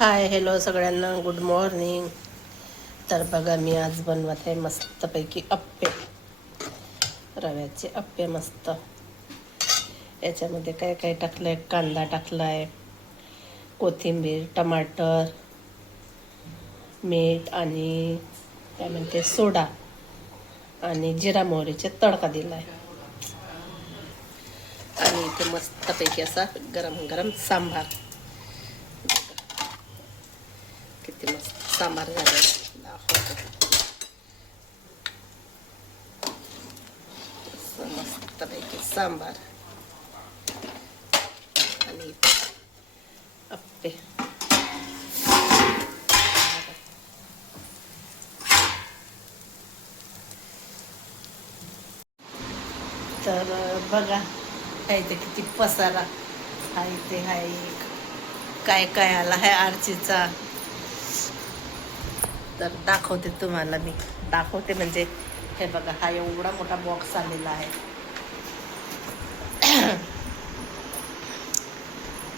Hi hello सगळ्यांना good morning. तर बघा मी आज बनवत आहे मस्तपैकी अप्पे, रव्याचे अप्पे मस्त. याच्यामध्ये काय काय टाकलं आहे, कांदा टाकला आहे, कोथिंबीर, टमाटर, मीठ आणि काय म्हणते सोडा आणि जिरा मोहरीचा तडका दिला आहे. आणि इथे मस्तपैकी असा गरम गरम सांबार. किती मस्त सांबार झाला दाखवतो. मस्तपैकी सांबार आणि अप्पे. तर बघा काय ते किती पसारा आहे. ते हाय काय काय आला आहे आरचीचा. तर दाखवते तुम्हाला, मी दाखवते म्हणजे हे बघा, हा एवढा मोठा बॉक्स आलेला आहे.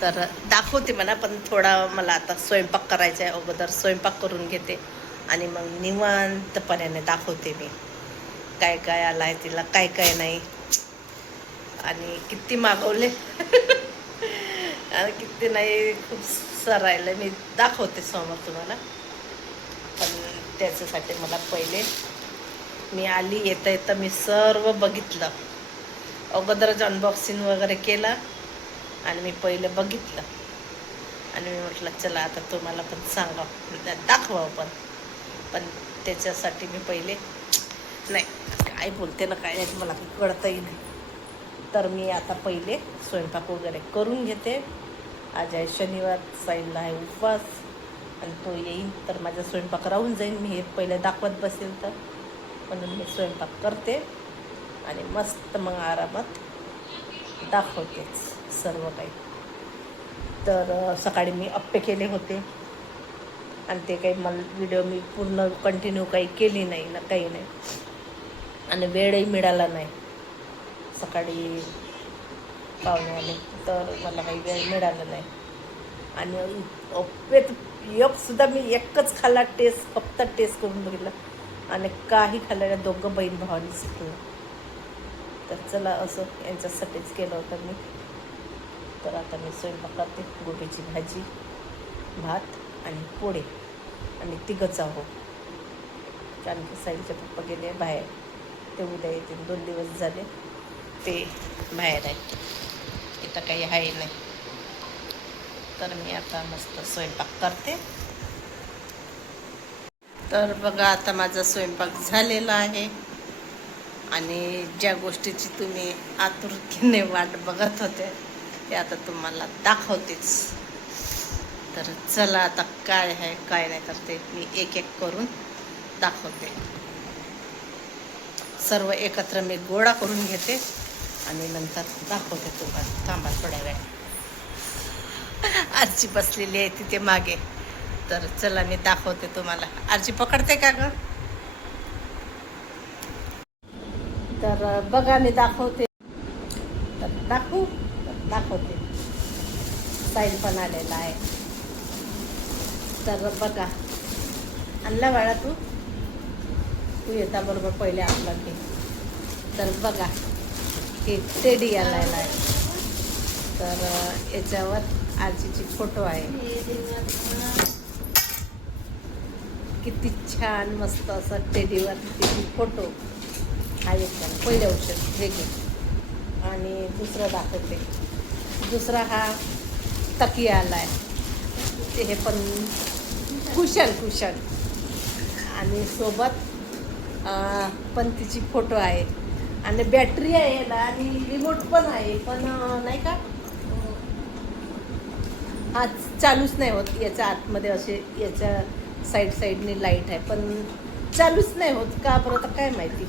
तर दाखवते मला, पण थोडा मला आता स्वयंपाक करायचा आहे. अगोदर स्वयंपाक करून घेते आणि मग निवांतपणाने दाखवते मी काय काय आलं आहे तिला, काय काय नाही, आणि किती मागवले आणि किती नाही. खूप सरायला मी दाखवते समोर तुम्हाला. पण त्याच्यासाठी मला पहिले मी आली येता येता मी सर्व बघितलं, अगोदरच अनबॉक्सिंग वगैरे केलं आणि मी पहिले बघितलं आणि मी म्हटलं चला आता तुम्हाला पण सांगा, दाखवा. पण त्याच्यासाठी मी पहिले नाही, काय बोलते ना काय नाही मला कळतही नाही. तर मी आता पहिले स्वयंपाक वगैरे करून घेते. आज आहे शनिवार, साईडला आहे उपवास आणि तो येईल तर माझा स्वयंपाक राहून जाईल. मी हे पहिले दाखवत बसेल तर, म्हणून मी स्वयंपाक करते आणि मस्त मग आरामात दाखवतेच सर्व काही. तर सकाळी मी अप्पे केले होते आणि ते काही मला व्हिडिओ मी पूर्ण कंटिन्यू काही केली नाही ना, काही नाही, आणि वेळही मिळाला नाही. सकाळी पाहुणे आले तर मला काही वेळ मिळाला नाही. आणि अप्पे एकसुद्धा मी एकच खाल्ला, फक्त टेस्ट करून बघितलं आणि काही खाल्लेल्या दोघं बहीण भावांनी सुटलं. तर चला असं यांच्यासाठीच केलं होतं मी. तर आता मी स्वयंपाक करते. गोबीची भाजी, भात आणि पोळे, आणि तिघंच आहो. कारण की साईडचे पप्पा गेले बाहेर, ते उद्या येतील. 2 दिवस झाले ते बाहेर आहे, इथं काही आहे नाही. तर मी आता मस्त स्वयंपाक करते. तर बघा आता माझा स्वयंपाक झालेला आहे आणि ज्या गोष्टीची तुम्ही आतुरतेने वाट बघत होते ते आता तुम्हाला दाखवतेच. तर चला आता काय आहे काय नाही करते मी, एक एक करून दाखवते. सर्व एकत्र मी गोळा करून घेते आणि नंतर दाखवते तुम्हाला. थांबा थोड्या वेळ. आरची बसलेली आहे तिथे मागे. तर चला मी दाखवते तुम्हाला. आरची पकडते का ग? तर बघा मी दाखवते. तर दाखवते. साईड पण आलेला आहे. तर बघा, आणला बाळा तू येता बरोबर पहिले आपला घे. तर बघा हे टेडी आलेला आहे. तर याच्यावर आजीची फोटो आहे. किती छान मस्त असं टेडीवर तिची फोटो. हा एक पहिलं औषध हे घे. आणि दुसरं दाखवते. दुसरा हा तकिया आला आहे. ते हे पण कुशन आणि सोबत पण तिची फोटो आहे आणि बॅटरी आहे याला आणि रिमोट पण आहे. पण नाही का, हा चालूच नाही होत. याच्या आतमध्ये असे याच्या साईडने लाईट आहे पण चालूच नाही होत का बरं, तर काय माहिती.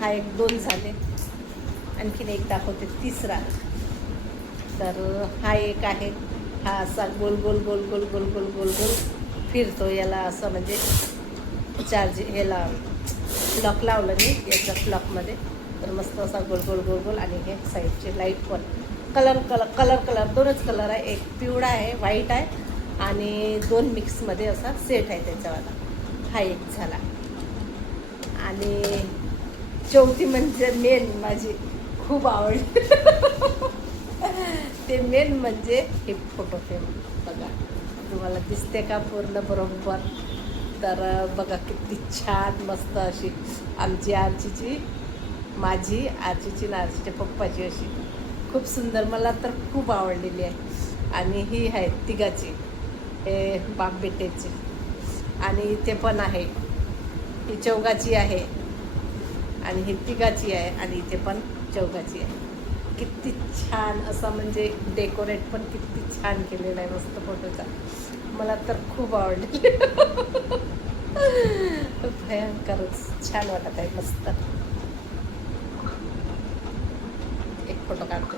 हा 1-2 झाले. आणखीन एक दाखवते, तिसरा. तर हा एक आहे. हा असा गोल गोल गोल गोल गोल गोल गोल गोल फिरतो. याला असं म्हणजे चार्ज, याला लॉक लावलं मी याच्या क्लॉकमध्ये. तर मस्त असा गोल गोल गोल गोल. आणि हे साईडचे लाईट पण कलर दोनच कलर आहे. एक पिवळा आहे, व्हाईट आहे आणि 2 मिक्समध्ये असा सेट आहे त्याच्यावाला. हा एक झाला. आणि चौथी म्हणजे मेन माझी खूप आवडली ते मेन म्हणजे हे फोटो फ्रेम. बघा तुम्हाला दिसते का पूर्ण बरोबर? तर बघा किती छान मस्त अशी आमची आरचीची, माझी, आरचीची ना आरचीच्या पप्पाची अशी खूप सुंदर, मला तर खूप आवडलेली आहे. आणि ही आहे तिघाची, हे बाप बेटेची. आणि इथे पण आहे, ही चौघाची आहे आणि ही तिघाची आहे आणि इथे पण चौघाची आहे. किती छान असं म्हणजे डेकोरेट पण किती छान केलेलं आहे मस्त फोटोचा. मला तर खूप आवडले भयंकरच छान वाटत आहे. मस्त एक फोटो काढतो,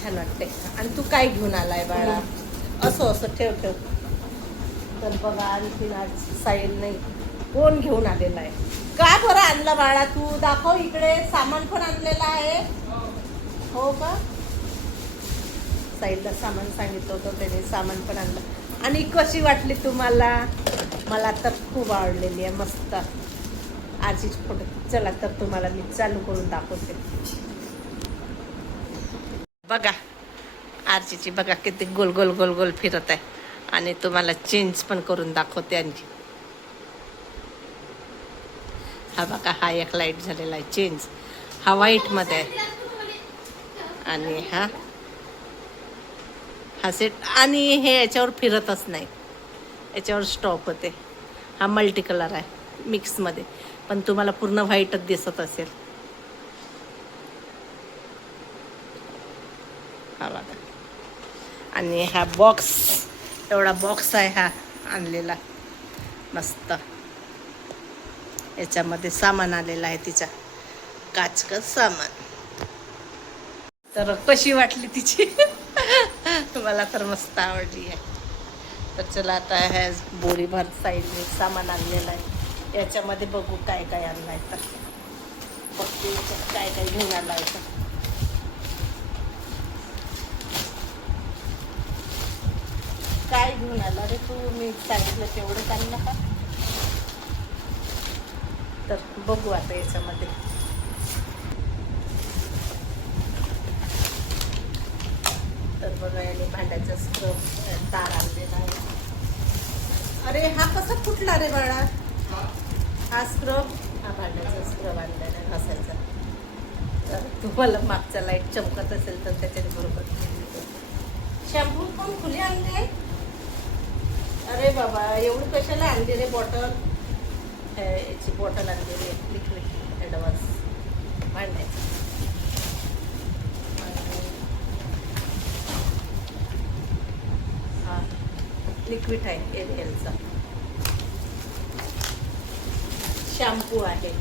छान वाटते. आणि तू काय घेऊन आलाय बाळा? असं असं ठेव ठेव. तर बघा आणखीन आज साईल नाही, कोण घेऊन आलेला आहे? का बरं आणलं बाळा तू? दाखव इकडे, सामान पण आणलेलं आहे. हो का? साईलला सामान सांगितलं होतं, त्याने सामान पण आणलं. आणि कशी वाटली तुम्हाला? मला तर खूप आवडलेली आहे, मस्त आजीच फोटो. चला तर तुम्हाला मी चालू करून दाखवते. बघा आरचीची, बघा किती गोल गोल गोल गोल फिरत आहे. आणि तुम्हाला चेंज पण करून दाखवते आणखी. हा बघा, हा एक लाईट झालेला आहे चेंज, हा व्हाईटमध्ये आहे. आणि हा हा सेट, आणि हे याच्यावर फिरतच नाही, याच्यावर स्टॉप होते. हा मल्टी कलर आहे मिक्समध्ये, पण तुम्हाला पूर्ण व्हाईटच दिसत असेल. हा बघा. आणि हा बॉक्स, एवढा बॉक्स आहे हा आणलेला मस्त. याच्यामध्ये सामान आलेलं आहे तिच्या, काचकच सामान. तर कशी वाटली तिची? मला तर मस्त आवडली आहे. तर चला आता ह्या बोरीभर साईडने सामान आणलेलं आहे. याच्यामध्ये बघू काय काय आणलं आहे. तर बघते याच्यात काय काय घेऊन आलं आहे. तर काय घेऊन आला रे तू? मी सांगितलं तेवढंच आणलं का? तर बघू आता याच्यामध्ये. तर बघा याने भांड्याचा स्क्रब तार आणलेला आहे. अरे हा कसा फुटला रे बाळा? हा स्क्रब, हा भांड्याचा स्क्रब आणलेला आहे घासायचा. तर तुम्हाला मागचा लाईट चमकत असेल तर त्याच्याने बरोबर. शॅम्पू पण खुले आणले. अरे बाबा एवढी कशाला आणली रे बॉटल? याची बॉटल आणलेली आहे लिक्विड ॲडव्हान्स भांड्याची. हा लिक्विड आहे एरियलचा. शॅम्पू आहे,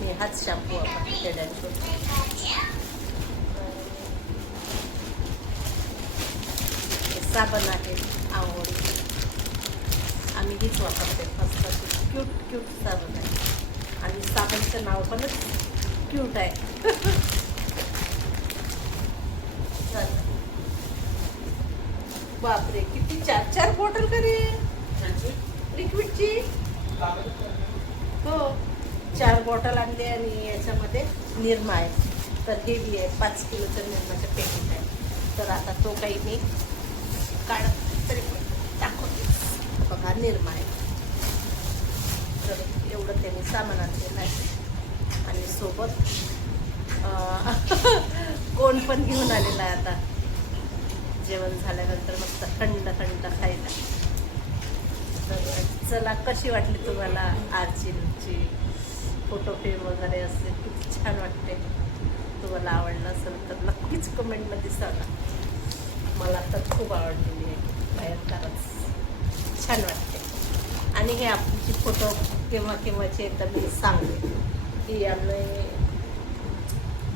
मी हाच शॅम्पू आपण हेड अँड शोल्डर. साबण आहे आंघोळी, आम्ही हीच वापरते. मस्त क्यूट क्यूट साबण आहे. आणि साबणचं नाव पण क्यूट आहे. बापरे किती 4 बॉटल करे लिक्विडची. हो 4 बॉटल आणले. आणि याच्यामध्ये निरमा आहे, तर हेवी आहे. 5 किलोचं निरमाचं पॅकेट आहे. तर आता तो काही मी काढत तरी दाखवते. बघा निरमा आहे. तर एवढं त्यांनी सामान आणलेलं आहे. आणि सोबत कोण पण घेऊन आलेला आहे. आता जेवण झाल्यानंतर मस्त थंड थंड खायला. तर चला कशी वाटली तुम्हाला आरचीची फोटो फ्रेम वगैरे असेल, किती छान वाटते. तुम्हाला आवडलं असेल तर नक्कीच कमेंटमध्ये सांगा. मला तर खूप आवडलेली आहे, भयंकरच छान वाटते. आणि हे आपली फोटो केव्हा केव्हाचे तर मी सांगते की आम्ही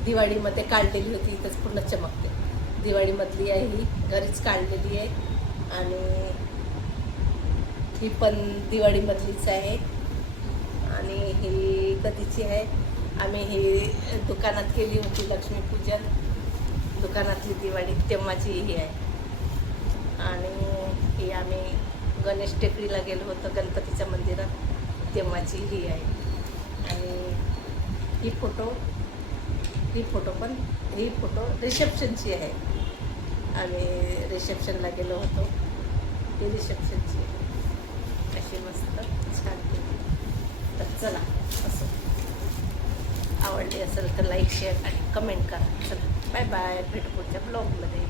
दिवाळीमध्ये काढलेली होती. इथंच पूर्ण चमकते. दिवाळीमधली आहे ही, घरीच काढलेली आहे. आणि ही पण दिवाळीमधलीच आहे. आणि ही कधीची आहे, आम्ही ही दुकानात केली होती लक्ष्मीपूजन दुकानातली दिवाळी तेव्हाची ही आहे. आणि ही आम्ही गणेश टेकडीला गेलो होतो गणपतीच्या मंदिरात तेव्हाची ही आहे. आणि ही फोटो रिसेप्शनची आहे. आम्ही रिसेप्शनला गेलो होतो, ती रिसेप्शनची आहे. अशी मस्त छान केली. तर चला, असं आवडली असेल तर लाईक शेअर आणि कमेंट करा. चला बाय बाय, भेटू पुढच्या ब्लॉगमध्ये.